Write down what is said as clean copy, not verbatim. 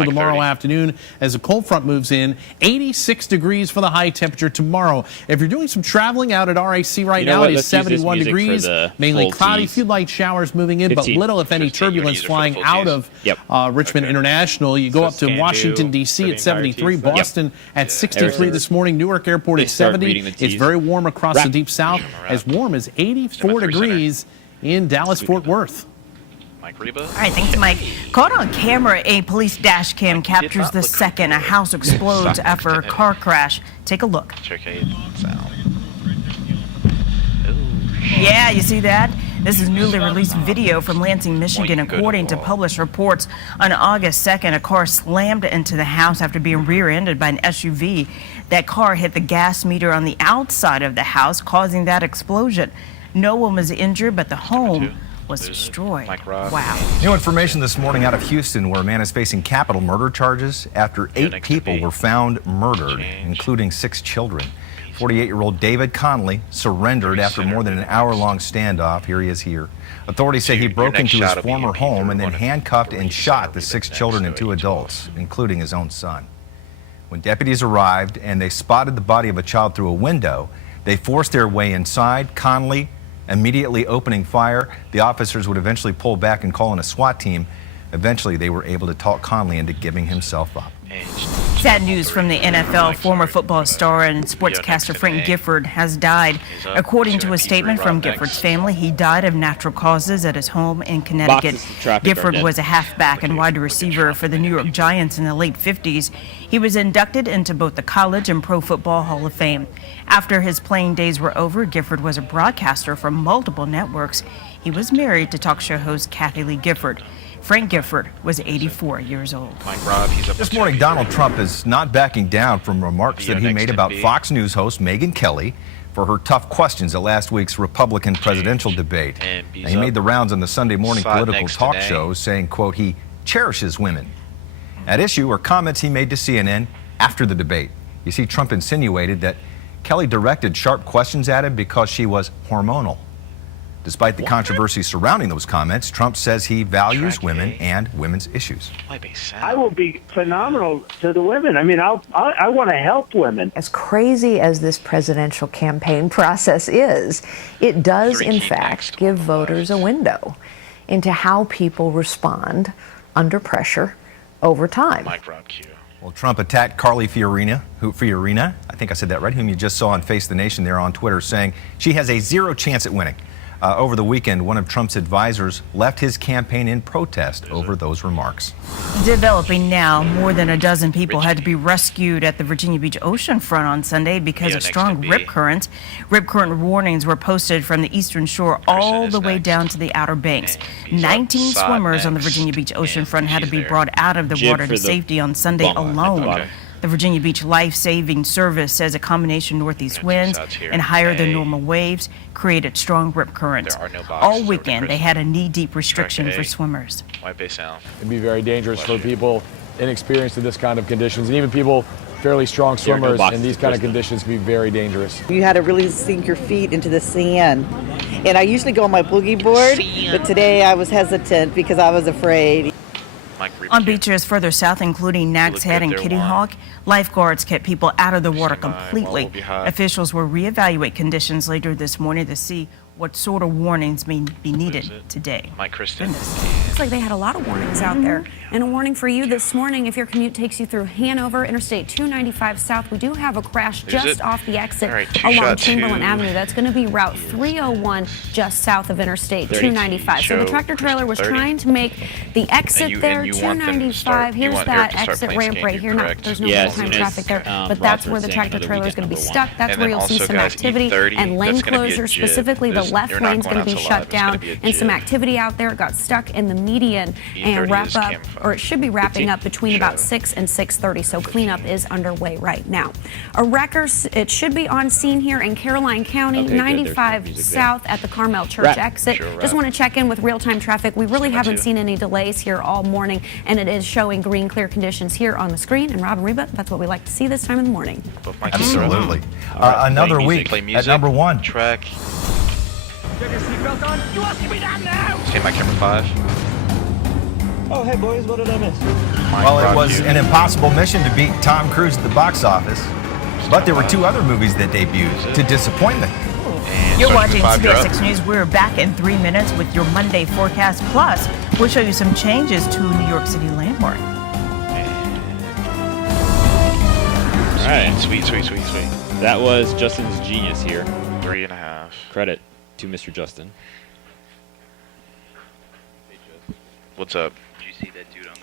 for tomorrow afternoon as a cold front moves in. 86 degrees for the high temperature tomorrow. If you're doing some traveling out at RAC right now, it is 71 degrees. Mainly cloudy, few light showers moving in, but little, if any, turbulence flying out of Richmond International. You go up to Washington, D.C. at 73, Boston at 63 this morning, Newark Airport at 70. It's very warm across the Deep South, as warm as 84 degrees in Dallas-Fort Worth. All right, thanks, Mike. Caught on camera, a police dash cam captures the second a house explodes after a car crash. Take a look. Yeah, you see that? This is newly released video from Lansing, Michigan. According to published reports, on August 2nd, a car slammed into the house after being rear-ended by an SUV. That car hit the gas meter on the outside of the house, causing that explosion. No one was injured, but the home was destroyed. Wow. New information this morning out of Houston, where a man is facing capital murder charges after 8 people were found murdered, including 6 children. 48-year-old David Conley surrendered after more than an hour-long standoff. Here he is here. Authorities say he broke into his former home and then handcuffed and shot the 6 children and 2 adults, including his own son. When deputies arrived and they spotted the body of a child through a window, they forced their way inside. Conley immediately opening fire. The officers would eventually pull back and call in a SWAT team. Eventually, they were able to talk Conley into giving himself up. Sad news from the NFL. Former football star and sportscaster Frank Gifford has died. According to a statement from Gifford's family, he died of natural causes at his home in Connecticut. Gifford was a halfback and wide receiver for the New York Giants in the late 50s. He was inducted into both the College and Pro Football Hall of Fame. After his playing days were over, Gifford was a broadcaster for multiple networks. He was married to talk show host Kathy Lee Gifford. Frank Gifford was 84 years old. This morning, Donald Trump is not backing down from remarks that he made about Fox News host Megyn Kelly for her tough questions at last week's Republican presidential debate. Now, he made the rounds on the Sunday morning political talk shows saying, quote, he cherishes women. At issue are comments he made to CNN after the debate. You see, Trump insinuated that Kelly directed sharp questions at him because she was hormonal. Despite the controversy surrounding those comments, Trump says he values women and women's issues. I will be phenomenal to the women. I mean, I want to help women. As crazy as this presidential campaign process is, it does, in fact, give voters a window into how people respond under pressure over time. Well, Trump attacked Carly Fiorina, I think I said that right, whom you just saw on Face the Nation there on Twitter, saying she has a 0 chance at winning. Over the weekend, one of Trump's advisors left his campaign in protest over those remarks. Developing now, more than a dozen people had to be rescued at the Virginia Beach oceanfront on Sunday because of strong rip currents. Rip current warnings were posted from the eastern shore all the way down to the Outer Banks. 19 swimmers on the Virginia Beach oceanfront had to be brought out of the water to safety on Sunday alone. The Virginia Beach Life Saving Service says a combination northeast winds and higher than normal waves created strong rip currents. All weekend, they had a knee-deep restriction for swimmers. It'd be very dangerous for people inexperienced in this kind of conditions, and even people fairly strong swimmers in these kind of conditions can be very dangerous. You had to really sink your feet into the sand. And I usually go on my boogie board, but today I was hesitant because I was afraid. On beaches further south, including Nags Head and Kitty Hawk, lifeguards kept people out of the water completely. Officials will reevaluate conditions later this morning to see what sort of warnings may be needed today. Looks like they had a lot of warnings out there. And a warning for you this morning if your commute takes you through Hanover, Interstate 295 South. We do have a crash just off the exit along Chamberlain Avenue. That's going to be Route 301 just south of Interstate 295. So the tractor trailer was trying to make the exit there, 295. Here's that exit ramp right here. There's no real-time traffic there, but that's where the tractor trailer is going to be stuck. That's where you'll see some activity and lane closure, specifically the left lane's going to be shut down, and some activity out there. It got stuck in the median and wrap up, or it should be wrapping up between about 6 and 6:30. So cleanup is underway right now. A wrecker, it should be on scene here in Caroline County, 95 south at the Carmel Church exit. Just want to check in with real-time traffic. We really haven't seen any delays here all morning, and it is showing green clear conditions here on the screen. And Rob and Reba, that's what we like to see this time in the morning. Absolutely. Another week at number 1. Track. You have your seatbelt on? You asking me that now? Take my camera 5. Oh, hey boys, what did I miss? Well, it was an impossible mission to beat Tom Cruise at the box office, but there were 2 other movies that debuted to disappointment. You're watching CBS 6 News. We're back in 3 minutes with your Monday forecast. Plus, we'll show you some changes to New York City landmark. All right. Sweet. That was Justin's genius here. 3.5. Credit to Mr. Justin. What's up? Did you see that dude on